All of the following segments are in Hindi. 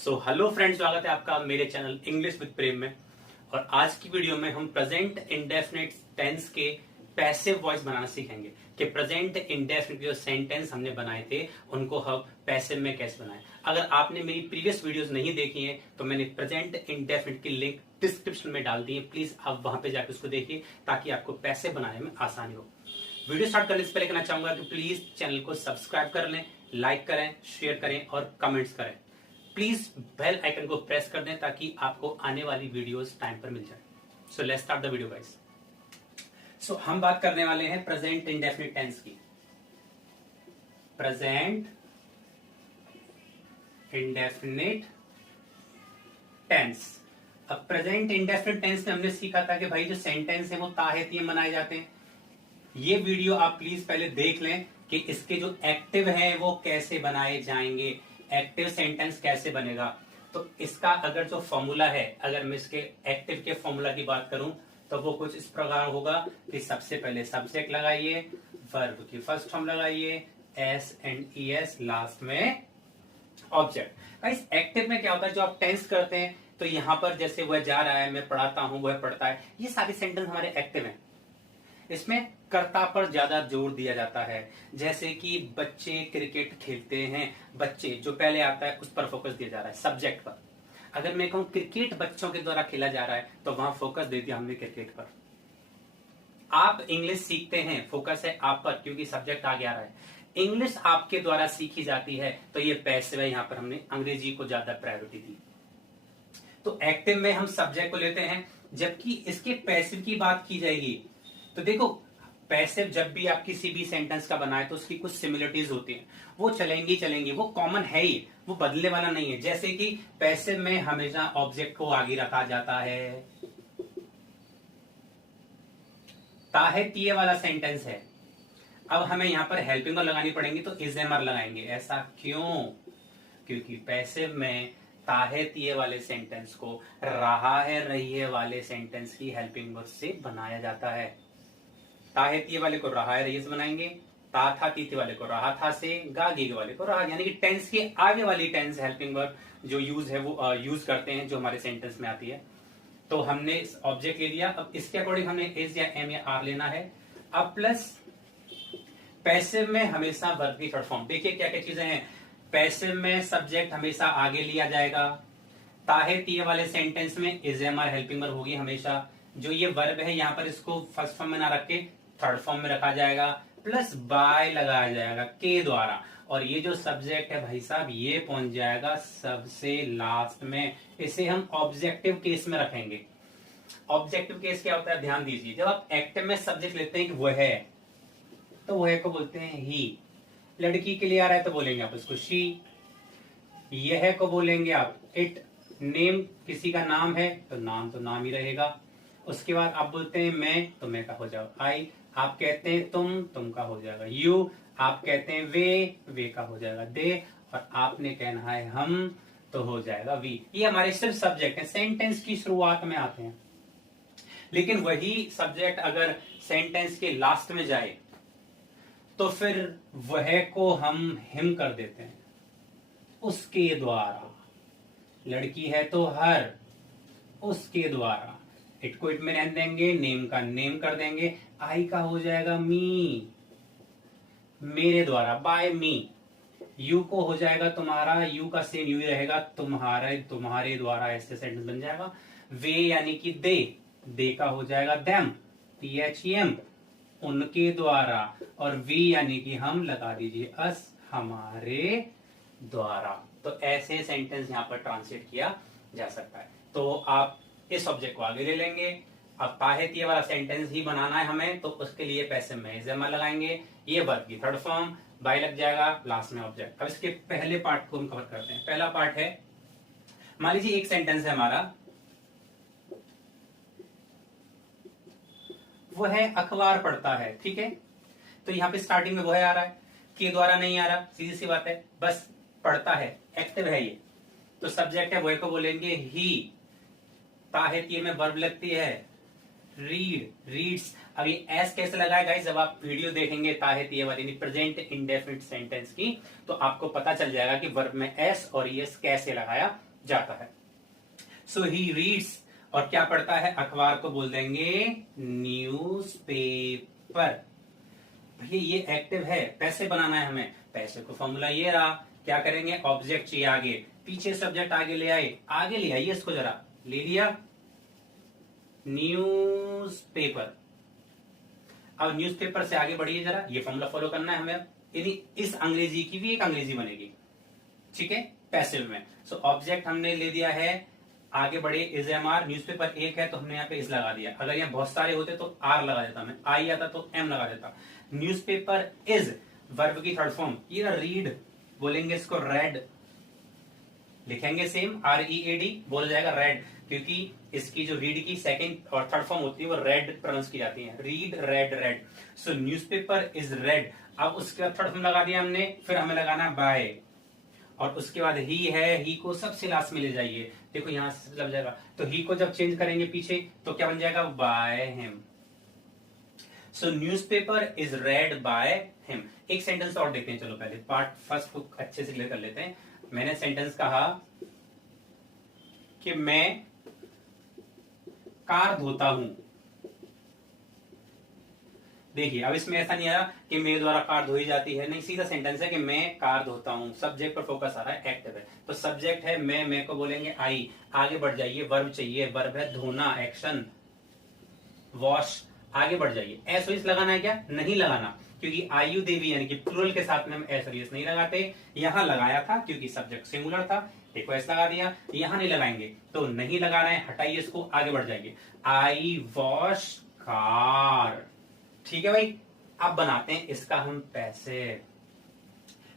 हेलो फ्रेंड्स, स्वागत है आपका मेरे चैनल इंग्लिश विद प्रेम में। और आज की वीडियो में हम प्रेजेंट इंडेफिनिट टेंस के पैसिव वॉइस बनाना सीखेंगे कि प्रेजेंट इंडेफिनिट जो सेंटेंस हमने बनाए थे उनको हम पैसिव में कैसे बनाएं। अगर आपने मेरी प्रीवियस वीडियोस नहीं देखी हैं तो मैंने प्रेजेंट इंडेफिनिट की लिंक डिस्क्रिप्शन में डाल दी है, प्लीज आप वहां पे जाकर उसको देखिए ताकि आपको पैसिव बनाने में आसानी हो। वीडियो स्टार्ट करने से पहले कहना चाहूंगा कि प्लीज चैनल को सब्सक्राइब कर लें, लाइक करें, शेयर करें और कमेंट्स करें। प्लीज बेल आइकन को प्रेस कर दें ताकि आपको आने वाली वीडियोस टाइम पर मिल जाए। So let's start the video guys. So हम बात करने वाले हैं प्रेजेंट इंडेफिनिट टेंस की। Present indefinite tense. अब प्रेजेंट इंडेफिनिट टेंस में हमने सीखा था कि भाई जो सेंटेंस है वो ताहेतिये बनाए जाते हैं। ये वीडियो आप प्लीज पहले देख लें कि इसके जो एक्टिव हैं वो कैसे बनाए जाएंगे, एक्टिव सेंटेंस कैसे बनेगा। तो इसका अगर जो फॉर्मूला है, अगर मैं इसके एक्टिव के फॉर्मूला की बात करूं तो वो कुछ इस प्रकार होगा कि सबसे पहले सब्जेक्ट लगाइए, वर्ब की फर्स्ट फॉर्म लगाइए, S and E S, last में ऑब्जेक्ट। इस एक्टिव में क्या होता है, जो आप टेंस करते हैं तो यहां पर जैसे वह जा रहा है, मैं पढ़ाता हूं, वह पढ़ता है, ये सारे सेंटेंस हमारे एक्टिव हैं। इसमें कर्ता पर ज्यादा जोर दिया जाता है। जैसे कि बच्चे क्रिकेट खेलते हैं, बच्चे जो पहले आता है उस पर फोकस दिया जा रहा है, सब्जेक्ट पर। अगर मैं कहूं क्रिकेट बच्चों के द्वारा खेला जा रहा है तो वहां फोकस दे दिया हमने क्रिकेट पर। आप इंग्लिश सीखते हैं, फोकस है आप पर क्योंकि सब्जेक्ट आगे आ रहा है। इंग्लिश आपके द्वारा सीखी जाती है तो ये पैसिव है, यहां पर हमने अंग्रेजी को ज्यादा प्रायोरिटी दी। तो एक्टिव में हम सब्जेक्ट को लेते हैं, जबकि इसके पैसिव की बात की जाएगी तो देखो पैसिव जब भी आप किसी भी सेंटेंस का बनाए तो उसकी कुछ सिमिलरिटीज होती हैं, वो चलेंगी, वो कॉमन है ही, वो बदलने वाला नहीं है। जैसे कि पैसिव में हमेशा ऑब्जेक्ट को आगे रखा जाता है। ताहेतिये वाला सेंटेंस है, अब हमें यहां पर हेल्पिंग वर्ब लगानी पड़ेंगी तो इज एम आर लगाएंगे। ऐसा क्यों? क्योंकि पैसिव में ताहेतिये वाले सेंटेंस को रहा है रहिए वाले सेंटेंस की हेल्पिंग वर्ब से बनाया जाता है। ताहेतिये वाले को रहा है रहिए से बनाएंगे, ता था तीते वाले को रहा था से, गा गी वाले को रहा, यानी कि टेंस के आगे वाली टेंस हेल्पिंग वर्ब जो यूज है वो यूज करते हैं, जो हमारे सेंटेंस में आती है। तो हमने इस ऑब्जेक्ट ले लिया, अब इसके अकॉर्डिंग हमने इज या एम या आर लेना है। अब प्लस पैसिव में हमेशा वर्ब की थर्ड फॉर्म। देखिए क्या क्या चीजें हैं। पैसिव में सब्जेक्ट हमेशा आगे लिया जाएगा, ताहेतिये वाले सेंटेंस में is am are helping verb होगी हमेशा। जो ये वर्ब है यहाँ पर इसको फर्स्ट फॉर्म में ना रख के थर्ड फॉर्म में रखा जाएगा, प्लस बाय लगाया जाएगा के द्वारा। और ये जो सब्जेक्ट है भाई साहब ये पहुंच जाएगा सबसे लास्ट में। इसे हम ऑब्जेक्टिव केस में रखेंगे। ऑब्जेक्टिव केस क्या होता है, ध्यान दीजिए। जब आप एक्टिव में सब्जेक्ट लेते हैं कि वह है, तो वह को बोलते हैं ही। लड़की के लिए आ रहा है तो बोलेंगे आप उसको शी। यह को बोलेंगे आप इट। नेम किसी का नाम है तो नाम ही रहेगा। उसके बाद आप बोलते हैं मैं, तो मैं का हो जाएगा आई। आप कहते हैं तुम का हो जाएगा यू। आप कहते हैं वे का हो जाएगा दे। और आपने कहना है हम, तो हो जाएगा वी। ये हमारे सिर्फ सब्जेक्ट है, सेंटेंस की शुरुआत में आते हैं। लेकिन वही सब्जेक्ट अगर सेंटेंस के लास्ट में जाए तो फिर वह को हम हिम कर देते हैं, उसके द्वारा। लड़की है तो हर, उसके द्वारा। इट को इट में रहने देंगे, नेम का नेम कर देंगे, आई का हो जाएगा मी, मेरे द्वारा, बाय मी। यू को हो जाएगा तुम्हारा, यू का सेम यू ही रहेगा, तुम्हारे द्वारा, ऐसे सेंटेंस बन जाएगा। वे यानी कि दे का हो जाएगा देम, THEM, उनके द्वारा। और वी यानी कि हम, लगा दीजिए अस, हमारे द्वारा। तो ऐसे सेंटेंस यहां पर ट्रांसलेट किया जा सकता है। तो आप इस ऑब्जेक्ट को आगे ले लेंगे। अब ताहेतिये वाला सेंटेंस ही बनाना है हमें, तो उसके लिए पैसिव में इज एम आर लगाएंगे, ये वर्ब की थर्ड फॉर्म, बाय लग जाएगा, लास्ट में ऑब्जेक्ट। अब इसके पहले पार्ट को हम कवर करते हैं। पहला पार्ट है, मान लीजिए एक सेंटेंस है हमारा, वो है अखबार पढ़ता है, ठीक है। तो यहाँ पे स्टार्टिंग में वो है आ रहा है, के द्वारा नहीं आ रहा, सीधी सी बात है, बस पढ़ता है, एक्टिव है ये। तो सब्जेक्ट है, वो को बोलेंगे ही। ताहेतिये में वर्ब लगती है रीड्स। अब ये एस कैसे लगाया गाइस, जब आप वीडियो देखेंगे ताहेतिये वाली प्रेजेंट इंडेफिनिट सेंटेंस की तो आपको पता चल जाएगा कि वर्ब में एस और एस कैसे लगाया जाता है। सो ही रीड्स, और क्या पढ़ता है, अखबार को बोल देंगे न्यूज़पेपर। भैया ये एक्टिव है, पैसे बनाना है हमें, पैसे को फॉर्मूला ये रहा, क्या करेंगे, ऑब्जेक्ट चाहिए आगे, पीछे सब्जेक्ट आगे ले आए, आगे ले आइए इसको जरा, ले लिया न्यूज़पेपर। अब न्यूज़पेपर से आगे बढ़िए जरा, ये फॉर्मूला फॉलो करना है हमें, यानी इस अंग्रेजी की भी एक अंग्रेजी बनेगी, ठीक है, पैसिव में। सो ऑब्जेक्ट हमने ले दिया है, आगे बढ़े, इज एम आर, न्यूज़पेपर एक है तो हमने यहाँ पे इस लगा दिया, अगर यहाँ बहुत सारे होते तो आर लगा देता मैं, आई आता तो एम लगा देता। न्यूज़पेपर इज वर्ब की थर्ड फॉर्म, ये ना रीड, बोलेंगे इसको रेड, लिखेंगे same R E A D, बोला जाएगा रेड, क्योंकि इसकी जो रीड की सेकंड और थर्ड फॉर्म होती है वो रेड प्रोनाउंस की जाती है, read red red. So newspaper is red. अब उसके बाद थर्ड फॉर्म लगा दिया हमने, फिर हमें लगाना बाय, और उसके बाद ही है, ही को सबसे लास्ट में ले जाइए, देखो यहां से लग जाएगा, तो ही को जब चेंज करेंगे पीछे तो क्या बन जाएगा, by him. So newspaper is red by him. एक सेंटेंस और देखते हैं, चलो पहले पार्ट फर्स्ट को अच्छे से क्लियर कर लेते हैं। मैंने सेंटेंस कहा कि मैं कार धोता हूं। देखिए अब इसमें ऐसा नहीं आया कि मेरे द्वारा कार धोई जाती है, नहीं, सीधा सेंटेंस है कि मैं कार धोता हूं, सब्जेक्ट पर फोकस आ रहा है, एक्टिव है, तो सब्जेक्ट है मैं को बोलेंगे आई, आगे बढ़ जाइए, वर्ब चाहिए, वर्ब है धोना, एक्शन, वॉश, आगे बढ़ जाइए। एस ओ एस लगाना है क्या, नहीं लगाना, क्योंकि आयु देवी यानी कि प्लूरल के साथ में हम एस ओ एस नहीं लगाते, यहां लगाया था क्योंकि सब्जेक्ट सिंगुलर था, देखो एस लगा दिया, यहां नहीं लगाएंगे तो नहीं लगा रहे हैं, हटाइए इसको, आगे बढ़ जाइए, आई वॉश कार, ठीक है भाई। अब बनाते हैं इसका हम पैसे,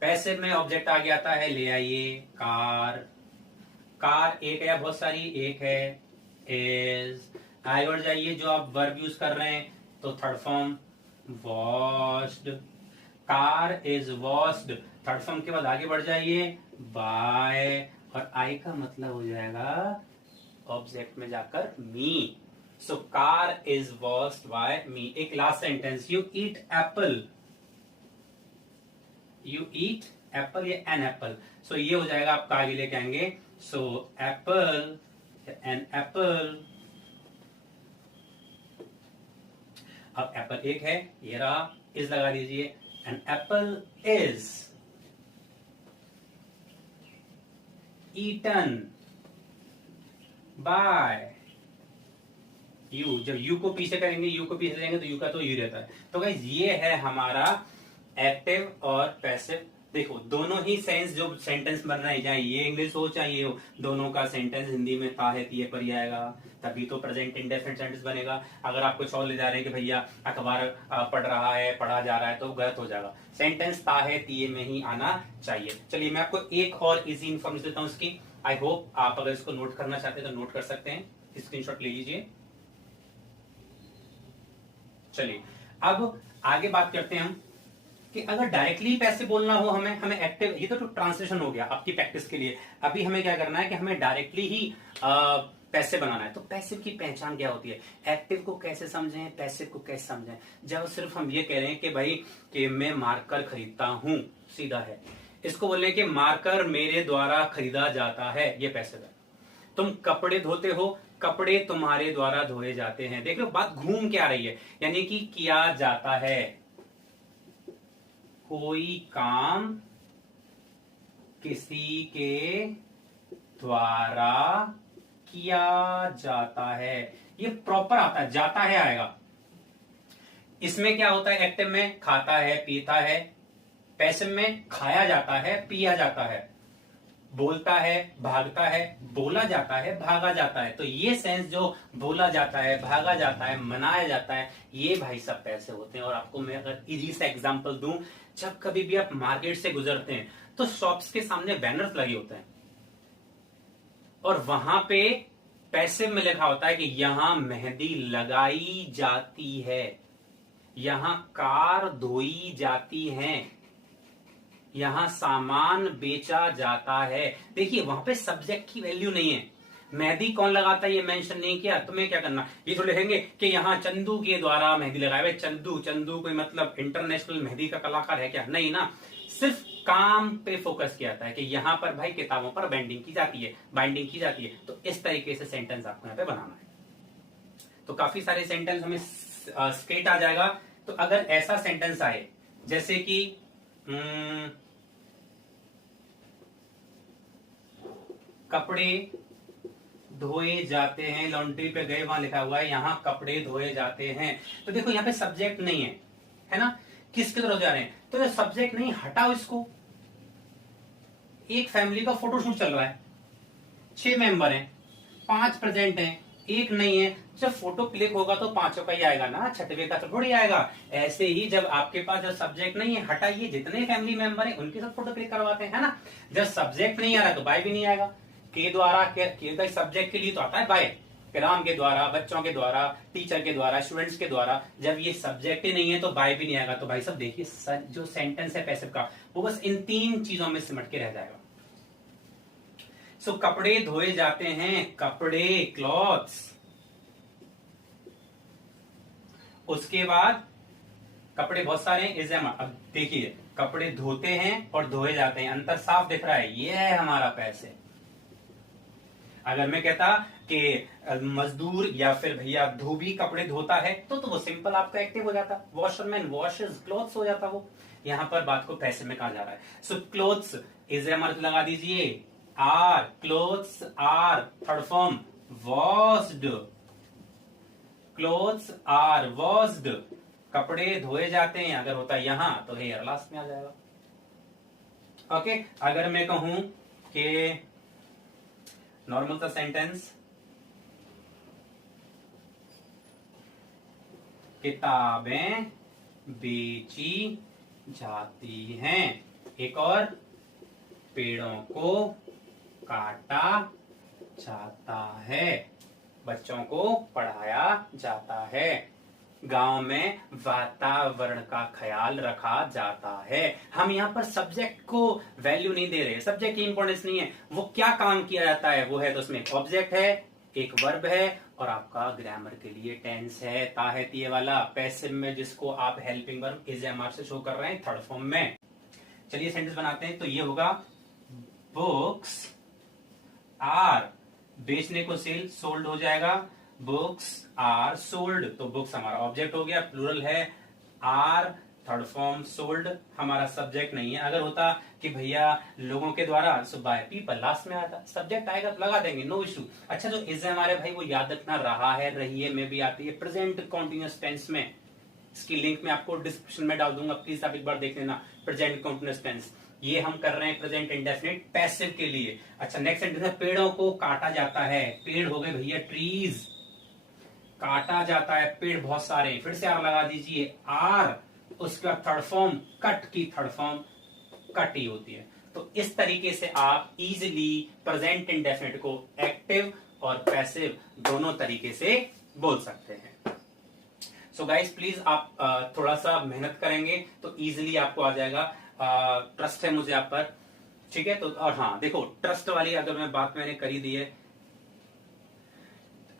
पैसे में ऑब्जेक्ट आगे आता है, ले आइए कार, कार एक है या बहुत सारी, एक है, इज, आगे बढ़ जाइए, जो आप वर्ब यूज कर रहे हैं तो third form washed, car is washed, third form के बाद आगे बढ़ जाइए बाय, और आई का मतलब हो जाएगा ऑब्जेक्ट में जाकर me. So car is washed by me. एक last sentence, you eat apple, you eat apple या एन एप्पल, सो ये हो जाएगा आपका, आगे लेके आएंगे, सो एप्पल, एन एप्पल। अब एप्पल एक है, ये रहा, इज लगा दीजिए, an apple is eaten by you. जब यू को पीछे करेंगे, यू को पीछे देंगे तो यू का तो यू रहता है। तो गाइस ये है हमारा एक्टिव और पैसिव। देखो दोनों ही सेंस जो सेंटेंस बन रहे हैं, चाहे ये इंग्लिश हो चाहे ये हो, दोनों का सेंटेंस हिंदी में ता है तिये पर ही आएगा, तभी तो प्रेजेंट इंडेफिनिट सेंटेंस बनेगा। अगर आप कुछ और ले जा रहे हैं कि भैया अखबार पढ़ रहा है, पढ़ा जा रहा है, तो गलत हो जाएगा, सेंटेंस ता है तिये में ही आना चाहिए। चलिए मैं आपको एक और इजी इन्फॉर्मेशन देता हूँ इसकी, आई होप आप अगर इसको नोट करना चाहते हैं तो नोट कर सकते हैं, स्क्रीनशॉट ले लीजिए। चलिए अब आगे बात करते हैं हम कि अगर डायरेक्टली पैसे बोलना हो हमें, हमें एक्टिव, ये तो ट्रांसलेशन हो गया आपकी प्रैक्टिस के लिए। अभी हमें क्या करना है कि हमें डायरेक्टली ही पैसे बनाना है। तो पैसिव की पहचान क्या होती है, एक्टिव को कैसे समझें, पैसिव को कैसे समझें। जब सिर्फ हम ये कह रहे हैं कि भाई कि मैं मार्कर खरीदता हूं, सीधा है, इसको बोले कि मार्कर मेरे द्वारा खरीदा जाता है, ये पैसिव है। तुम कपड़े धोते हो, कपड़े तुम्हारे द्वारा धोए जाते हैं। देख लो बात घूम के आ रही है, यानी कि किया जाता है, कोई काम किसी के द्वारा किया जाता है, ये प्रॉपर आता है, जाता है आएगा। इसमें क्या होता है, एक्टिव में खाता है पीता है, पैसिव में खाया जाता है पिया जाता है, बोलता है भागता है, बोला जाता है भागा जाता है। तो ये सेंस जो बोला जाता है, भागा जाता है, मनाया जाता है, ये भाई सब पैसे होते हैं। और आपको मैं अगर इजी सा एग्जांपल दूं, जब कभी भी आप मार्केट से गुजरते हैं तो शॉप्स के सामने बैनर्स लगे होते हैं और वहां पे पैसे में लिखा होता है कि यहां मेहंदी लगाई जाती है, यहां कार धोई जाती है, यहां सामान बेचा जाता है। देखिए वहां पे सब्जेक्ट की वैल्यू नहीं है, मेहंदी कौन लगाता है ये मेंशन नहीं किया, तुम्हें क्या करना, ये तो लिखेंगे कि यहाँ चंदू के द्वारा मेहंदी लगाए। चंदू, चंदू कोई मतलब इंटरनेशनल मेहंदी का कलाकार है क्या, नहीं ना, सिर्फ काम पे फोकस किया जाता है कि यहाँ पर भाई किताबों पर बाइंडिंग की जाती है, तो इस तरीके से सेंटेंस आपको यहाँ पे बनाना है। तो काफी सारे सेंटेंस हमें स्ट्रेट आ जाएगा। तो अगर ऐसा सेंटेंस आए जैसे कि कपड़े धोए जाते हैं, लॉन्ड्री पे गए, वहां लिखा हुआ है यहाँ कपड़े धोए जाते हैं। तो देखो यहाँ पे सब्जेक्ट नहीं है ना, किसकी तरफ जा रहे हैं, तो जो सब्जेक्ट नहीं हटाओ इसको। एक फैमिली का फोटोशूट चल रहा है, 6 मेंबर हैं, 5 प्रेजेंट हैं, एक नहीं है। जब फोटो क्लिक होगा तो 5 का ही आएगा ना, 6वें का तो थोड़ी आएगा। ऐसे ही जब आपके पास जब सब्जेक्ट नहीं है, हटाइए, जितने फैमिली मेंबर हैं उनके साथ फोटो क्लिक करवाते हैं, है ना। जब सब्जेक्ट नहीं आ रहा तो बाय भी नहीं आएगा। के द्वारा के सब्जेक्ट के लिए तो आता है बाय, राम के द्वारा, बच्चों के द्वारा, टीचर के द्वारा, स्टूडेंट्स के द्वारा। जब ये सब्जेक्ट ही नहीं है तो बाय भी नहीं आएगा। तो भाई सब देखिए, जो सेंटेंस है पैसिव का, वो बस इन 3 चीजों में सिमट के रह जाएगा। सो कपड़े धोए जाते हैं, कपड़े, क्लॉथ्स। उसके बाद कपड़े बहुत सारे हैं, इज एम। अब देखिए, कपड़े धोते हैं और धोए जाते हैं, अंतर साफ दिख रहा है, ये है हमारा पैसिव। अगर मैं कहता कि मजदूर या फिर भैया धोबी कपड़े धोता है तो वो सिंपल आपका एक्टिव हो जाता, वॉशरमैन वॉशेस क्लोथ्स हो जाता वो। यहां पर बात को पैसिव में कहा जा रहा है। सो क्लोथ्स, इज एम अर्थ लगा दीजिए, are, clothes are, third form washed, clothes are washed, कपड़े धोए जाते हैं। अगर होता यहां तो हेयर लास्ट में आ जाएगा। ओके, अगर मैं कहूं कि नॉर्मल सा सेंटेंस, किताबें बेची जाती हैं, एक और, पेड़ों को काटा जाता है, बच्चों को पढ़ाया जाता है, गांव में वातावरण का ख्याल रखा जाता है। हम यहाँ पर सब्जेक्ट को वैल्यू नहीं दे रहे, सब्जेक्ट की इंपॉर्टेंस नहीं है, वो क्या काम किया जाता है वो है। तो उसमें एक ऑब्जेक्ट है, एक वर्ब है, और आपका ग्रामर के लिए टेंस है, ता है तिये वाला। पैसिव में जिसको आप helping verb is am are से शो कर रहे हैं थर्ड फॉर्म में। चलिए सेंटेंस बनाते हैं। तो ये होगा, बुक्स आर, बेचने को सेल, सोल्ड हो जाएगा, बुक्स आर सोल्ड। तो बुक्स हमारा ऑब्जेक्ट हो गया, प्लूरल है, आर थर्ड फॉर्म, सोल्ड हमारा सब्जेक्ट नहीं है। अगर होता कि भैया लोगों के द्वारा, सो बाय पीपल लास्ट में आता, सब्जेक्ट आएगा तो लगा देंगे, नो इशू। अच्छा, जो इज हमारे भाई वो याद रखना, रहा है, रहिए में भी आती है प्रेजेंट कॉन्टिन्यूअस टेंस में। इसकी लिंक मैं आपको डिस्क्रिप्शन में डाल दूंगा, प्लीज आप एक बार देख लेना। प्रेजेंट कॉन्टिन्यूअस टेंस ये हम कर रहे हैं प्रेजेंट इंडेफिनिट पैसिव के लिए। अच्छा, नेक्स्ट सेंटेंस है, पेड़ों को काटा जाता है, पेड़ हो गए भैया ट्रीज, काटा जाता है, पेड़ बहुत सारे, फिर से आर लगा दीजिए, आर, उसके बाद थर्ड फॉर्म, कट की थर्ड फॉर्म कट ही होती है। तो इस तरीके से आप इजीली प्रेजेंट इंडेफिनिट को एक्टिव और पैसिव दोनों तरीके से बोल सकते हैं। सो गाइस प्लीज आप थोड़ा सा मेहनत करेंगे तो इजीली आपको आ जाएगा। ट्रस्ट है मुझे आप पर, ठीक है। तो और हाँ देखो, ट्रस्ट वाली अगर मैं बात मैंने करी दी है,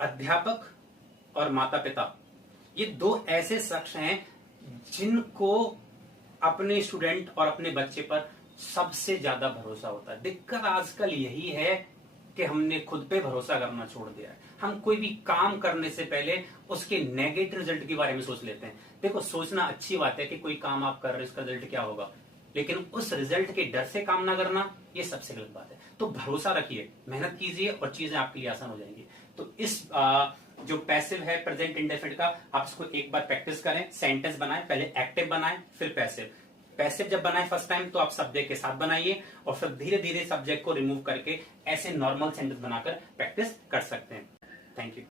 अध्यापक और माता पिता ये दो ऐसे शख्स हैं जिनको अपने स्टूडेंट और अपने बच्चे पर सबसे ज्यादा भरोसा होता है। दिक्कत आजकल यही है कि हमने खुद पे भरोसा करना छोड़ दिया है। हम कोई भी काम करने से पहले उसके नेगेटिव रिजल्ट के बारे में सोच लेते हैं। देखो, सोचना अच्छी बात है कि कोई काम आप कर रहे हो, इसका रिजल्ट क्या होगा, लेकिन उस रिजल्ट के डर से काम ना करना ये सबसे गलत बात है। तो भरोसा रखिए, मेहनत कीजिए और चीजें आपके लिए आसान हो जाएंगी। तो इस जो पैसिव है प्रेजेंट इंडेफिनिट का, आप इसको एक बार प्रैक्टिस करें, सेंटेंस बनाएं, पहले एक्टिव बनाएं फिर पैसिव। पैसिव जब बनाए फर्स्ट टाइम तो आप सब्जेक्ट के साथ बनाइए और फिर धीरे धीरे सब्जेक्ट को रिमूव करके ऐसे नॉर्मल सेंटेंस बनाकर प्रैक्टिस कर सकते हैं। Thank you.